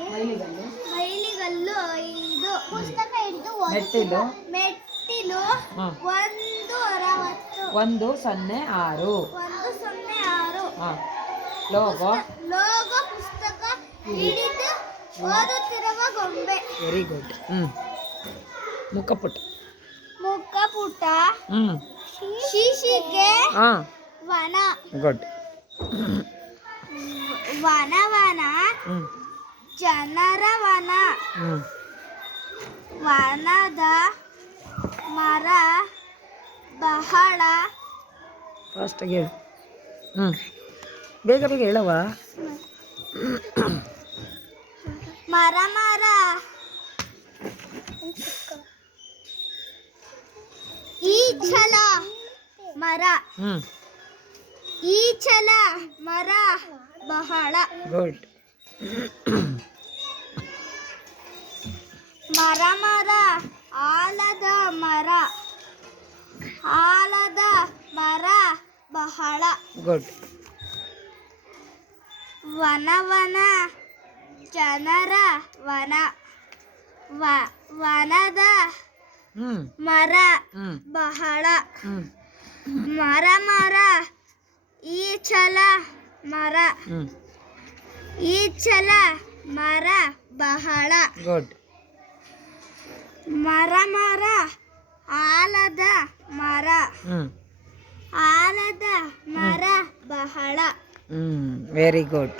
ಮೈಲಿಗಲ್ಲು 5 ಪುಸ್ತಕ ಹಿಡಿದು ಮೆಟ್ಟಿಲು ಮೆಟ್ಟಿಲು 160 106 ಲೋಗೋ ಲೋಗೋ ಪುಸ್ತಕ ಹಿಡಿದು ಓದುತ್ತಿರುವ ಗೊಂಬೆ. Very good. ಮುಖಪುಟ ಶೀಶಿಗೆ ವನ ಗುಡ್. ವನವನ ಜನರ ವನ ವನದ ಮರ ಬಹಳ ಫಾಸ್ಟಾಗಿ ಹೇಳು. ಬೇಗ ಬೇಗ ಹೇಳವ. ಮರ ಈಚಲ ಮರ ಈಚಲ ಮರ ಬಹಳ ಗುಡ್. ಮರ ಆಲದ ಮರ ಬಹಳ ಗುಡ್. ವನವನ ಜನರ ವನ ವನದ ಮರ ಬಹಳ ಮರ ಈಚಲ ಮರ ಬಹಳ ಗುಡ್. ಮರ ಆಲದ ಮರ ಬಹಳ ವೆರಿ ಗುಡ್.